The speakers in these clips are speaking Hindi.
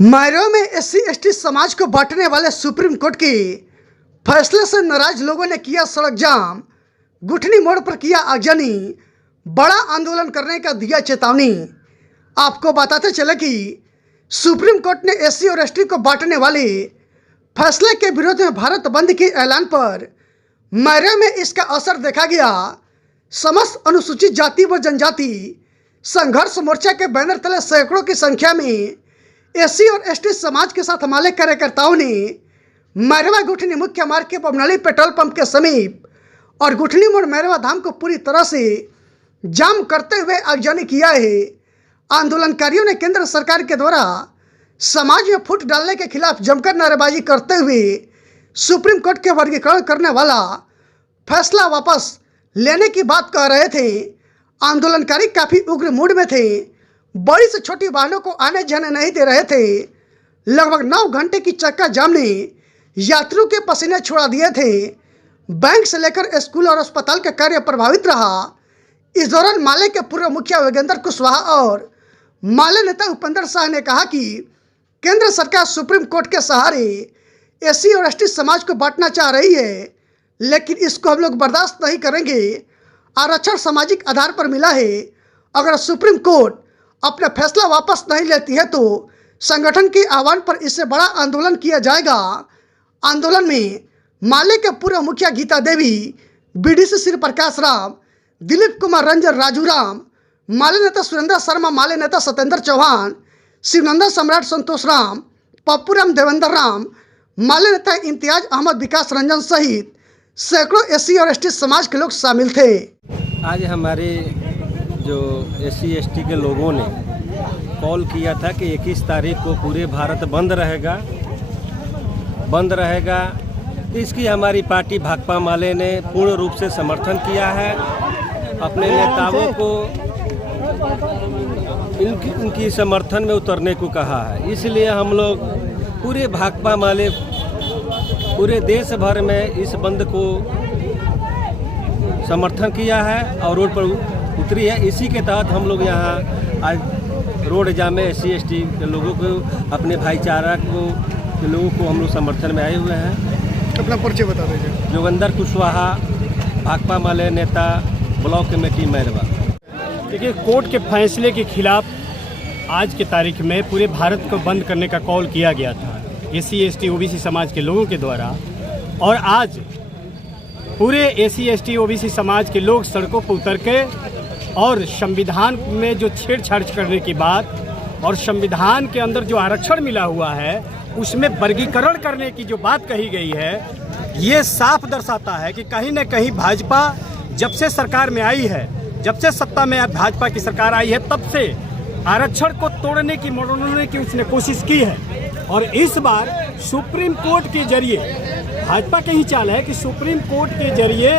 मायरो में एससी एसटी समाज को बांटने वाले सुप्रीम कोर्ट के फैसले से नाराज लोगों ने किया सड़क जाम, गुठनी मोड़ पर किया आगजनी, बड़ा आंदोलन करने का दिया चेतावनी। आपको बताते चले कि सुप्रीम कोर्ट ने एससी और एसटी को बांटने वाले फैसले के विरोध में भारत बंद के ऐलान पर मायरो में इसका असर देखा गया। समस्त अनुसूचित जाति व जनजाति संघर्ष मोर्चा के बैनर तले सैकड़ों की संख्या में एससी और एसटी समाज के साथ हमारे कार्यकर्ताओं ने मैरवा गुठनी मुख्य मार्ग के पमनली पेट्रोल पंप के समीप और गुठनी मोड़ मैरवा धाम को पूरी तरह से जाम करते हुए आगजनी किया है। आंदोलनकारियों ने केंद्र सरकार के द्वारा समाज में फूट डालने के खिलाफ जमकर नारेबाजी करते हुए सुप्रीम कोर्ट के वर्गीकरण करने वाला फैसला वापस लेने की बात कह रहे थे। आंदोलनकारी काफ़ी उग्र मूड में थे, बड़ी से छोटी वाहनों को आने जाने नहीं दे रहे थे। लगभग 9 घंटे की चक्का जाम ने यात्रियों के पसीने छुड़ा दिए थे। बैंक से लेकर स्कूल और अस्पताल का कार्य प्रभावित रहा। इस दौरान माले के पूर्व मुखिया योगेंद्र कुशवाहा और माले नेता उपेंद्र शाह ने कहा कि केंद्र सरकार सुप्रीम कोर्ट के सहारे एससी और एसटी समाज को बांटना चाह रही है, लेकिन इसको हम लोग बर्दाश्त नहीं करेंगे। आरक्षण सामाजिक आधार पर मिला है। अगर सुप्रीम कोर्ट अपना फैसला वापस नहीं लेती है तो संगठन के आह्वान पर इससे बड़ा आंदोलन किया जाएगा। आंदोलन में माले के पूर्व मुखिया गीता देवी, बीडीसी श्री प्रकाश राम, दिलीप कुमार रंजन, राजू राम, माले नेता सुरेंद्र शर्मा, माले नेता सत्येंद्र चौहान, शिवनंदन सम्राट संतोष राम, पप्पू राम, देवेंद्र राम, माले नेता इम्तियाज अहमद, विकास रंजन सहित सैकड़ों एससी और एसटी समाज के लोग शामिल थे। आज हमारे जो एससी एसटी के लोगों ने कॉल किया था कि 21 तारीख को पूरे भारत बंद रहेगा। इसकी हमारी पार्टी भाकपा माले ने पूर्ण रूप से समर्थन किया है। अपने नेताओं को इनकी समर्थन में उतरने को कहा है। इसलिए हम लोग पूरे भाकपा माले पूरे देश भर में इस बंद को समर्थन किया है और रोड पर उतरी है। इसी के तहत हम लोग यहाँ आज रोड जाम में एससी एसटी के लोगों को, अपने भाईचारा के लोगों को हम लोग समर्थन में आए हुए हैं। अपना परिचय बता दीजिए। योगेंद्र कुशवाहा, भाकपा माले नेता, ब्लॉक कमेटी मैरवा। देखिए, कोर्ट के फैसले के खिलाफ आज की तारीख में पूरे भारत को बंद करने का कॉल किया गया था एससी एसटी ओबीसी समाज के लोगों के द्वारा, और आज पूरे एससी एसटी ओबीसी समाज के लोग सड़कों पर उतर के और संविधान में जो छेड़छाड़ करने की बात और संविधान के अंदर जो आरक्षण मिला हुआ है उसमें वर्गीकरण करने की जो बात कही गई है, ये साफ दर्शाता है कि कहीं न कहीं भाजपा जब से सरकार में आई है, जब से सत्ता में भाजपा की सरकार आई है, तब से आरक्षण को तोड़ने की, मोड़ने की उसने कोशिश की है। और इस बार सुप्रीम कोर्ट के जरिए भाजपा की ही चाल है कि सुप्रीम कोर्ट के जरिए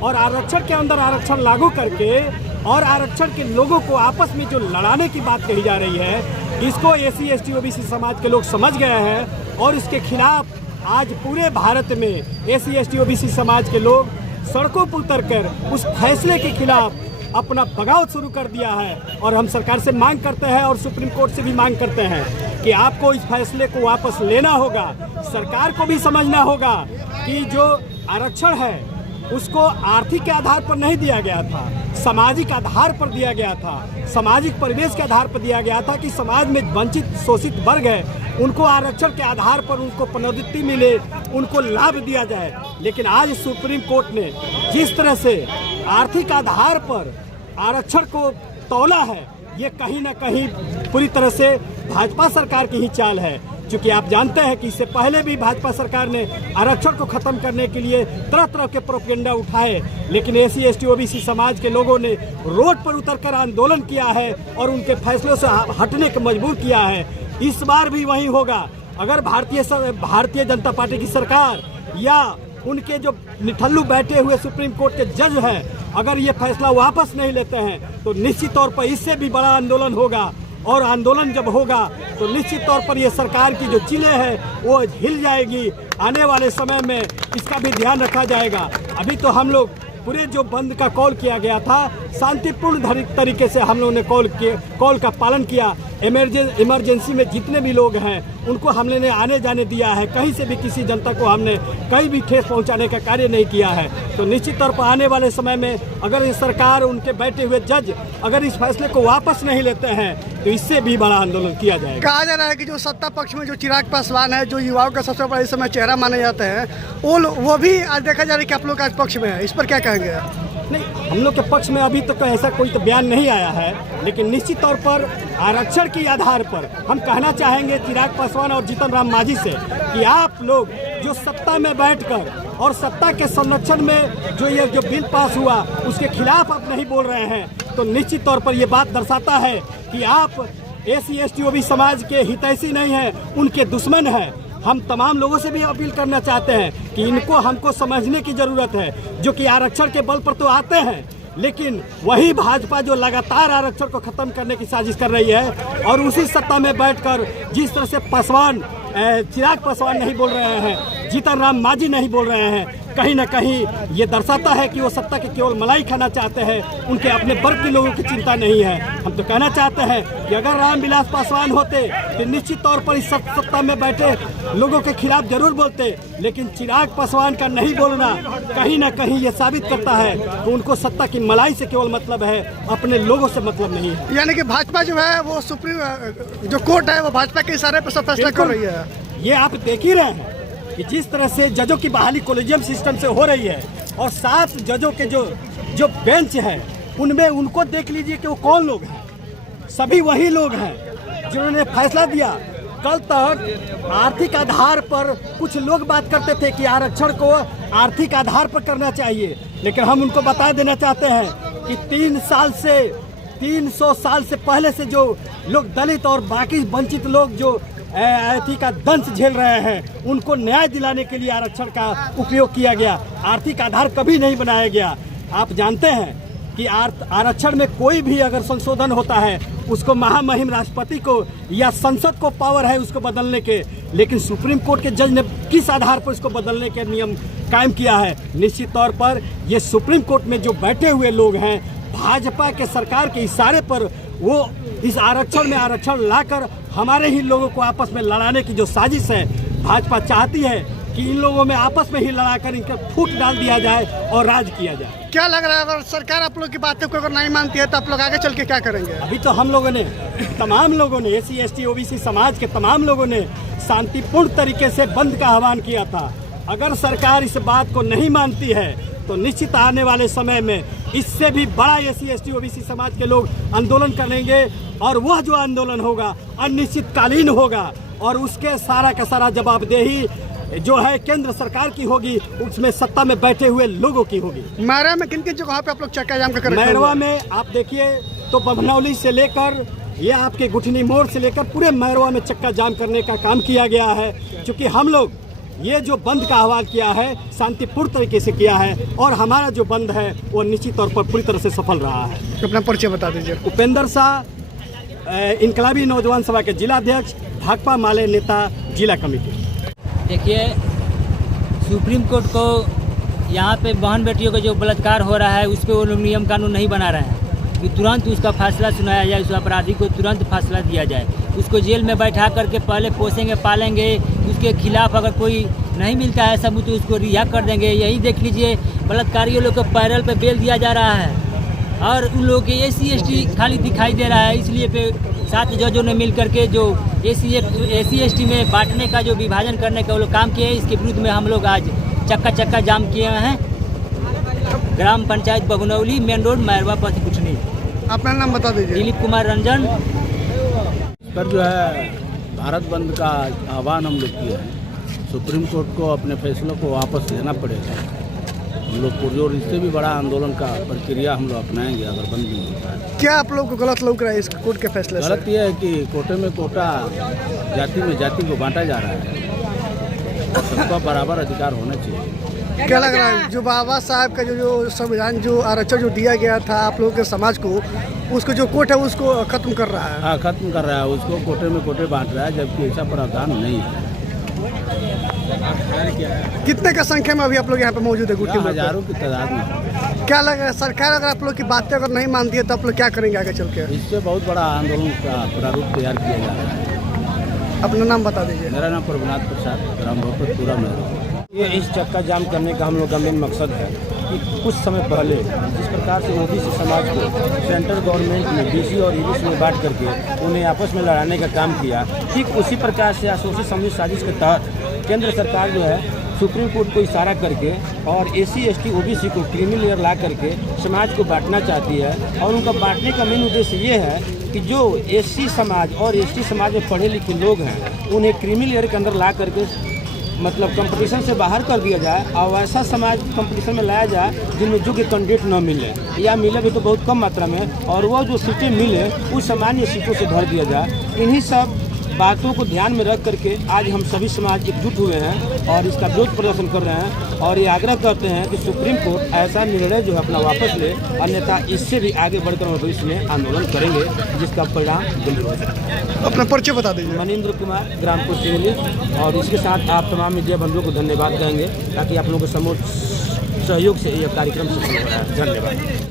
और आरक्षण के अंदर आरक्षण लागू करके और आरक्षण के लोगों को आपस में जो लड़ाने की बात कही जा रही है, इसको एससी एसटी ओबीसी समाज के लोग समझ गए हैं और इसके खिलाफ आज पूरे भारत में एससी एसटी ओबीसी समाज के लोग सड़कों पर उतरकर उस फैसले के खिलाफ अपना बगावत शुरू कर दिया है। और हम सरकार से मांग करते हैं और सुप्रीम कोर्ट से भी मांग करते हैं कि आपको इस फैसले को वापस लेना होगा। सरकार को भी समझना होगा कि जो आरक्षण है उसको आर्थिक के आधार पर नहीं दिया गया था, सामाजिक आधार पर दिया गया था, सामाजिक परिवेश के आधार पर दिया गया था कि समाज में वंचित शोषित वर्ग है उनको आरक्षण के आधार पर उनको पदोन्नति मिले, उनको लाभ दिया जाए। लेकिन आज सुप्रीम कोर्ट ने जिस तरह से आर्थिक आधार पर आरक्षण को तौला है, ये कहीं ना कहीं पूरी तरह से भाजपा सरकार की ही चाल है। क्योंकि आप जानते हैं कि इससे पहले भी भाजपा सरकार ने आरक्षण को खत्म करने के लिए तरह तरह के प्रोपेगेंडा उठाए, लेकिन एससी एसटी ओबीसी समाज के लोगों ने रोड पर उतरकर आंदोलन किया है और उनके फैसलों से हटने को मजबूर किया है। इस बार भी वही होगा। अगर भारतीय जनता पार्टी की सरकार या उनके जो निठल्लू बैठे हुए सुप्रीम कोर्ट के जज हैं, अगर ये फैसला वापस नहीं लेते हैं तो निश्चित तौर पर इससे भी बड़ा आंदोलन होगा। और आंदोलन जब होगा तो निश्चित तौर पर ये सरकार की जो चिलें हैं वो हिल जाएगी। आने वाले समय में इसका भी ध्यान रखा जाएगा। अभी तो हम लोग पूरे जो बंद का कॉल किया गया था शांतिपूर्ण तरीके से हम लोगों ने कॉल का पालन किया। इमरजेंसी में जितने भी लोग हैं उनको हमने ने आने जाने दिया है। कहीं से भी किसी जनता को हमने कहीं भी ठेस पहुंचाने का कार्य नहीं किया है। तो निश्चित तौर पर आने वाले समय में अगर ये सरकार, उनके बैठे हुए जज अगर इस फैसले को वापस नहीं लेते हैं तो इससे भी बड़ा आंदोलन किया जाएगा। कहा जा रहा है कि जो सत्ता पक्ष में जो चिराग पासवान है, जो युवाओं का सबसे बड़ा इस समय चेहरा माने जाते हैं, वो भी आज देखा जा रहा है कि आप लोग आज पक्ष में है। इस पर क्या कहेंगे? नहीं, हम लोग के पक्ष में अभी तक ऐसा कोई तो बयान नहीं आया है, लेकिन निश्चित तौर पर आरक्षण के आधार पर हम कहना चाहेंगे चिराग पासवान और जीतन राम मांझी से कि आप लोग जो सत्ता में बैठकर और सत्ता के संरक्षण में जो बिल पास हुआ उसके खिलाफ आप नहीं बोल रहे हैं, तो निश्चित तौर पर ये बात दर्शाता है कि आप SC/ST OBC समाज के हितैषी नहीं हैं, उनके दुश्मन हैं। हम तमाम लोगों से भी अपील करना चाहते हैं कि इनको हमको समझने की ज़रूरत है, जो कि आरक्षण के बल पर तो आते हैं, लेकिन वही भाजपा जो लगातार आरक्षण को ख़त्म करने की साजिश कर रही है और उसी सत्ता में बैठकर जिस तरह से चिराग पासवान नहीं बोल रहे हैं, जीतन राम मांझी नहीं बोल रहे हैं, कहीं ना कहीं ये दर्शाता है कि वो सत्ता के केवल मलाई खाना चाहते हैं, उनके अपने वर्ग के लोगों की चिंता नहीं है। हम तो कहना चाहते हैं कि अगर रामविलास पासवान होते तो निश्चित तौर पर इस सत्ता में बैठे लोगों के खिलाफ जरूर बोलते, लेकिन चिराग पासवान का नहीं बोलना कहीं ना कहीं ये साबित करता है कि उनको सत्ता की मलाई से केवल मतलब है, अपने लोगों से मतलब नहीं है। यानी कि भाजपा जो है वो सुप्रीम जो कोर्ट है वो भाजपा के इशारे पर सब फैसला कर रही है। ये आप देख ही रहे हैं कि जिस तरह से जजों की बहाली कॉलेजियम सिस्टम से हो रही है और 7 जजों के जो बेंच है उनमें उनको देख लीजिए कि वो कौन लोग हैं। सभी वही लोग हैं जिन्होंने फैसला दिया। कल तक आर्थिक आधार पर कुछ लोग बात करते थे कि आरक्षण को आर्थिक आधार पर करना चाहिए, लेकिन हम उनको बता देना चाहते हैं कि 300 साल से पहले से जो लोग दलित और बाकी वंचित लोग जो अति का दंश झेल रहे हैं, उनको न्याय दिलाने के लिए आरक्षण का उपयोग किया गया। आर्थिक आधार कभी नहीं बनाया गया। आप जानते हैं कि आरक्षण में कोई भी अगर संशोधन होता है उसको महामहिम राष्ट्रपति को या संसद को पावर है उसको बदलने के, लेकिन सुप्रीम कोर्ट के जज ने किस आधार पर इसको बदलने के नियम कायम किया है? निश्चित तौर पर ये सुप्रीम कोर्ट में जो बैठे हुए लोग हैं, भाजपा के सरकार के इशारे पर वो इस आरक्षण में आरक्षण लाकर हमारे ही लोगों को आपस में लड़ाने की जो साजिश है, भाजपा चाहती है कि इन लोगों में आपस में ही लड़ाकर इनका फूट डाल दिया जाए और राज किया जाए। क्या लग रहा है अगर सरकार आप लोग की बातों को अगर नहीं मानती है तो आप लोग आगे चल के क्या करेंगे? अभी तो हम लोगों ने, तमाम लोगों ने, SC/ST OBC समाज के तमाम लोगों ने शांतिपूर्ण तरीके से बंद का आह्वान किया था। अगर सरकार इस बात को नहीं मानती है तो निश्चित आने वाले समय में इससे भी बड़ा SC/ST OBC समाज के लोग आंदोलन करेंगे और वह जो आंदोलन होगा अनिश्चितकालीन होगा और उसके सारा का सारा जवाबदेही जो है केंद्र सरकार की होगी, उसमें सत्ता में बैठे हुए लोगों की होगी। मैरवा में किन किन जगहों पे आप लोग चक्का जाम कर? मैरवा में आप देखिए तो बभनौली से लेकर ये आपके गुठनी मोड़ से लेकर पूरे मैरवा में चक्का जाम करने का काम किया गया है, क्योंकि हम लोग ये जो बंद का आह्वान किया है शांतिपूर्ण तरीके से किया है और हमारा जो बंद है वो निश्चित तौर पर पूरी तरह से सफल रहा है। अपना परिचय बता दीजिए। उपेंद्र शाह, इनकलाबी नौजवान सभा के जिला अध्यक्ष, भाकपा माले नेता, जिला कमेटी। देखिए, सुप्रीम कोर्ट को यहाँ पे बहन बेटियों का जो बलात्कार हो रहा है उस पर वो लोग नियम कानून नहीं बना रहे हैं कि तुरंत उसका फैसला सुनाया जाए, उस अपराधी को तुरंत फैसला दिया जाए। उसको जेल में बैठा करके पहले पोसेंगे पालेंगे, उसके खिलाफ अगर कोई नहीं मिलता है सबूत तो उसको रिहा कर देंगे। यही देख लीजिए, बलात्कारियों लोग को पैरल पे बेल दिया जा रहा है और उन लोगों के SC/ST खाली दिखाई दे रहा है। इसलिए पे 7 जजों ने मिल करके जो SC/ST में बांटने का जो विभाजन करने का वो लोग काम किए हैं, इसके विरुद्ध में हम लोग आज चक्का जाम किए हैं। ग्राम पंचायत बभनौली, मेन रोड, मैरवा, पथ गुठनी। अपना नाम बता दीजिए। दिलीप कुमार रंजन। पर जो है भारत बंद का आह्वान हम लोग किए हैं। सुप्रीम कोर्ट को अपने फैसलों को वापस लेना पड़ेगा। हम लोग पुरजोर इससे भी बड़ा आंदोलन का प्रक्रिया हम लोग अपनाएंगे अगर बंद नहीं होता है। क्या आप लोग को गलत लग रहा है इस कोर्ट के फैसले से? गलत ये है कि कोटे में कोटा, जाति में जाति को बांटा जा रहा है। सबका बराबर अधिकार होना चाहिए। क्या लग रहा है जो बाबा साहब का जो संविधान जो आरक्षण जो दिया गया था आप लोगों के समाज को, उसको जो कोर्ट है उसको खत्म कर रहा है? हाँ, खत्म कर रहा है उसको, कोटे में कोटे बांट रहा है, जबकि ऐसा प्रावधान नहीं है। कितने का संख्या में अभी आप लोग यहाँ पे मौजूद है? गुटी में हजारों की तादाद में। क्या लगा सरकार अगर आप लोग की बातें अगर नहीं मानती है तो आप लोग क्या करेंगे आगे चल के? इससे बहुत बड़ा आंदोलन का प्रारूप तैयार किया जा रहा है। अपना नाम बता दीजिए। मेरा नाम प्रभुनाथ प्रसाद, ग्राम भोपतपुरा में। ये इस चक्का जाम करने का हम लोग का मेन मकसद है कि कुछ समय पहले जिस प्रकार से ओबीसी समाज को सेंट्रल गवर्नमेंट ने बीसी और ईबीसी में बांट करके उन्हें आपस में लड़ाने का काम किया, ठीक उसी प्रकार से सोची समझी साजिश के तहत केंद्र सरकार जो है सुप्रीम कोर्ट को इशारा करके और एससी एसटी ओबीसी को क्रीमी लेयर ला करके समाज को बांटना चाहती है। और उनका बांटने का मेन उद्देश्य ये है कि जो एससी समाज और एसटी समाज में पढ़े लिखे लोग हैं उन्हें क्रीमी लेयर के अंदर ला करके मतलब कंपटीशन से बाहर कर दिया जाए और ऐसा समाज कंपटीशन में लाया जाए जिनमें योग्य कैंडिडेट न मिले या मिले भी तो बहुत कम मात्रा में, और वो जो सीटें मिले उस सामान्य सीटों से भर दिया जाए। इन्हीं सब बातों को ध्यान में रख करके आज हम सभी समाज एकजुट हुए हैं और इसका विरोध प्रदर्शन कर रहे हैं और ये आग्रह करते हैं कि सुप्रीम कोर्ट ऐसा निर्णय जो है अपना वापस ले, अन्यथा इससे भी आगे बढ़कर हम भविष्य में आंदोलन करेंगे जिसका परिणाम जल्दी हो जाए। अपना परिचय बता दीजिए। मनीन्द्र कुमार, ग्राम पोस्ट इंग्लिश, और इसके साथ आप तमाम मीडिया बंधुओं को धन्यवाद कहेंगे ताकि आप लोगों के समूह सहयोग से यह कार्यक्रम सफल हो रहा है। धन्यवाद।